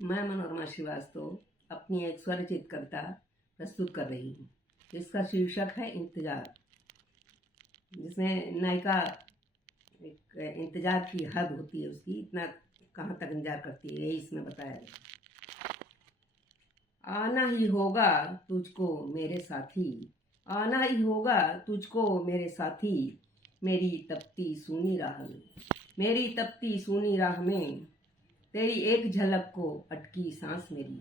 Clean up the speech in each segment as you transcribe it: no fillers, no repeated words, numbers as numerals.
मैं मनोरमा श्रीवास्तव अपनी एक स्वरचित कविता प्रस्तुत कर रही हूँ जिसका शीर्षक है इंतजार, जिसमें नायिका एक इंतजार की हद होती है उसकी, इतना कहाँ तक इंतजार करती है यही इसमें बताया है। आना ही होगा तुझको मेरे साथी, आना ही होगा तुझको मेरे साथी, मेरी तपती सूनी राह में, मेरी तपती सूनी राह में, तेरी एक झलक को अटकी सांस मेरी,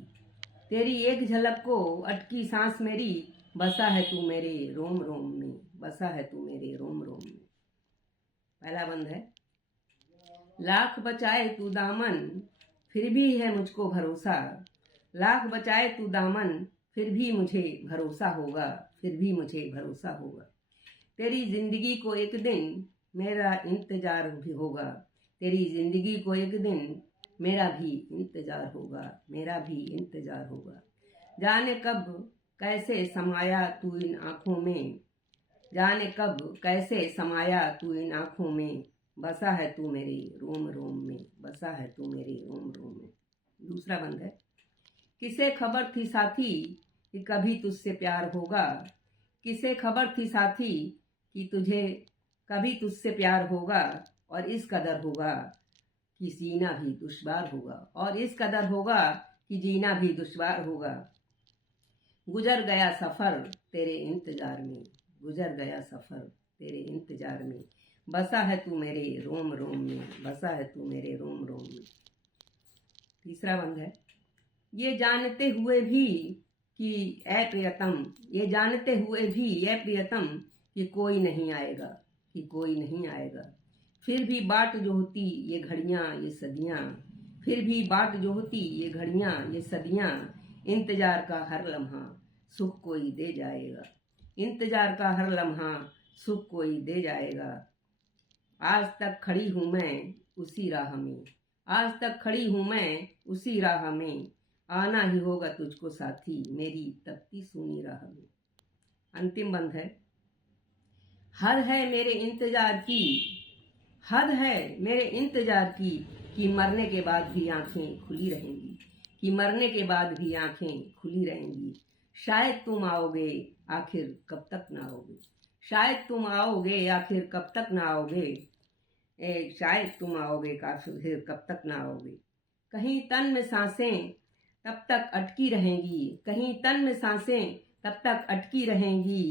तेरी एक झलक को अटकी सांस मेरी, बसा है तू मेरे रोम रोम में, बसा है तू मेरे रोम रोम में। पहला बंद है। लाख बचाए तू दामन फिर भी है मुझको भरोसा, लाख बचाए तू दामन फिर भी मुझे भरोसा होगा, फिर भी मुझे भरोसा होगा। तेरी जिंदगी को एक दिन मेरा इंतजार भी होगा, तेरी जिंदगी को एक दिन मेरा भी इंतजार होगा, मेरा भी इंतजार होगा। जाने कब कैसे समाया तू इन आँखों में, जाने कब कैसे समाया तू इन आँखों में, बसा है तू मेरे रोम रोम में, बसा है तू मेरे रोम रोम में। दूसरा बंद है। किसे खबर थी साथी कि कभी तुझसे प्यार होगा, किसे खबर थी साथी कि तुझे कभी तुझसे प्यार होगा, और इस कदर होगा कि जीना भी दुश्वार होगा, और इस कदर होगा कि जीना भी दुश्वार होगा। गुजर गया सफर तेरे इंतजार में, गुजर गया सफर तेरे इंतजार में, बसा है तू मेरे रोम रोम में, बसा है तू मेरे रोम रोम में। तीसरा बंद है। ये जानते हुए भी कि ए प्रियतम, ये जानते हुए भी ए प्रियतम कि कोई नहीं आएगा, कि कोई नहीं आएगा, फिर भी बाट जो होती ये घड़ियां ये सदियां, फिर भी बाट जो होती ये घड़ियां ये सदियां, इंतजार का हर लम्हा सुख कोई दे जाएगा, इंतजार का हर लम्हा सुख कोई दे जाएगा। आज तक खड़ी हूं मैं उसी राह में, आज तक खड़ी हूं मैं उसी राह में, आना ही होगा तुझको साथी मेरी तपती सूनी राह में। अंतिम बंद है। हद है मेरे इंतजार की, हद है मेरे इंतजार की, कि मरने के बाद भी आंखें खुली रहेंगी, कि मरने के बाद भी आंखें खुली रहेंगी। शायद तुम आओगे आखिर कब तक ना आओगे, शायद तुम आओगे आखिर कब तक ना आओगे, शायद तुम आओगे आखिर कब तक ना आओगे। कहीं तन में सांसें तब तक अटकी रहेंगी, कहीं तन में सांसें तब तक अटकी रहेंगी,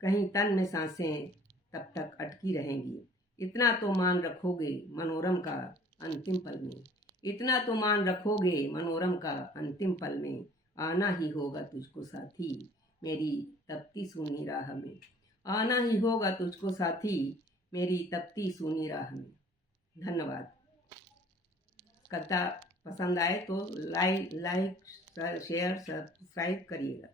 कहीं तन में सांसें तब तक अटकी रहेंगी। इतना तो मान रखोगे मनोरम का अंतिम पल में, इतना तो मान रखोगे मनोरम का अंतिम पल में, आना ही होगा तुझको साथी मेरी तपती सूनी राह में, आना ही होगा तुझको साथी मेरी तपती सूनी राह में। धन्यवाद। कविता पसंद आए तो लाइक शेयर सब्सक्राइब करिएगा।